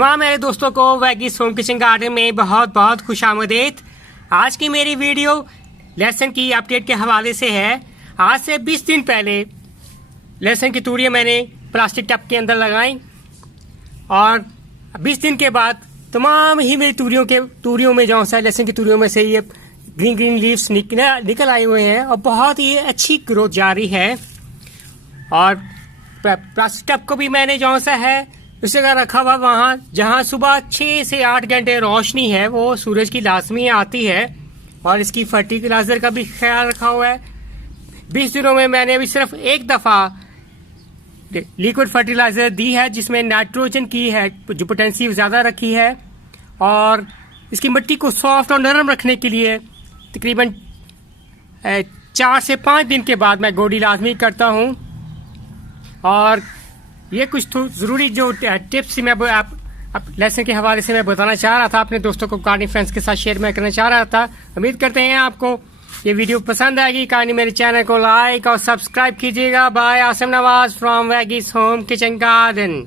तमाम मेरे दोस्तों को वैगीज होम किचन गार्डन में बहुत बहुत खुशामदीद। आज की मेरी वीडियो लहसुन की अपडेट के हवाले से है। आज से 20 दिन पहले लहसुन की तूरियाँ मैंने प्लास्टिक टब के अंदर लगाई और 20 दिन के बाद तमाम ही मेरी तूरियों में जो है लहसुन की तूरियों में से ये ग्रीन ग्रीन लीव्स निकल आए हुए हैं और बहुत ही अच्छी ग्रोथ जारी है। और प्लास्टिक टब को भी मैंने जो सा है उस जगह रखा हुआ वहाँ जहाँ सुबह 6 से 8 घंटे रोशनी है वो सूरज की लाजमी आती है। और इसकी फर्टिलाइजर का भी ख्याल रखा हुआ है। 20 दिनों में मैंने अभी सिर्फ एक दफ़ा लिक्विड फर्टिलाइजर दी है जिसमें नाइट्रोजन की है जो पोटेंसी ज़्यादा रखी है। और इसकी मिट्टी को सॉफ्ट और नरम रखने के लिए तकरीबन 4 से 5 दिन के बाद मैं गोडी लाजमी करता हूँ। और ये कुछ तो ज़रूरी जो टिप्स मैं आप लहसुन के हवाले से मैं बताना चाह रहा था, अपने दोस्तों को गार्डनिंग फ्रेंड्स के साथ शेयर मैं करना चाह रहा था। उम्मीद करते हैं आपको ये वीडियो पसंद आएगी। कहानी मेरे चैनल को लाइक और सब्सक्राइब कीजिएगा। Bye Asim Nawaz from Veggies Home Kitchen garden.